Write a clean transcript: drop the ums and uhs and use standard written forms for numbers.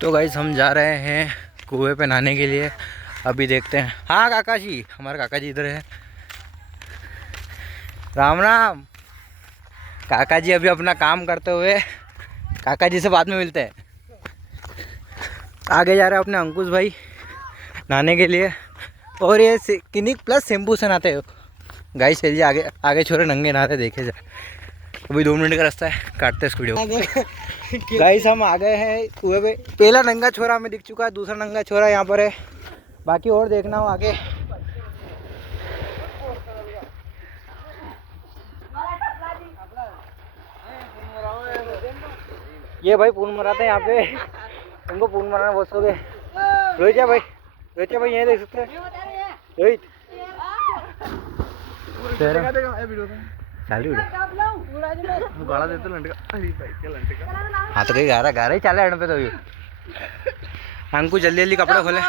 तो गाइस हम जा रहे हैं कुएं पे नहाने के लिए। अभी देखते हैं। हाँ काका जी, हमारे काका जी इधर है। राम राम। काका जी अभी अपना काम करते हुए, काका जी से बाद में मिलते हैं। आगे जा रहे हैं अपने अंकुश भाई नहाने के लिए। और ये क्लिनिक प्लस शैम्पू से नहाते हो गाइस। चलिए आगे आगे छोरे नंगे नहाते देखे जाए। अभी 2 मिनट का रास्ता है, काटते हैं इस वीडियो। गाइस हम आ गए हैं कुएं पे। पहला नंगा छोरा हमें दिख चुका है, दूसरा नंगा छोरा यहाँ पर है। बाकी और देखना हो आगे। ये भाई पून मराते हैं यहाँ पे। तुमको पून मराना बहुत सो गए। रोहित भाई, रोहित भाई यहीं देख सकते हैं। रोहित गाड़ा देते हाँ तो कहीं गारा गारा ही चाले पे तो अंकुश जल्दी जल्दी कपड़े खोले।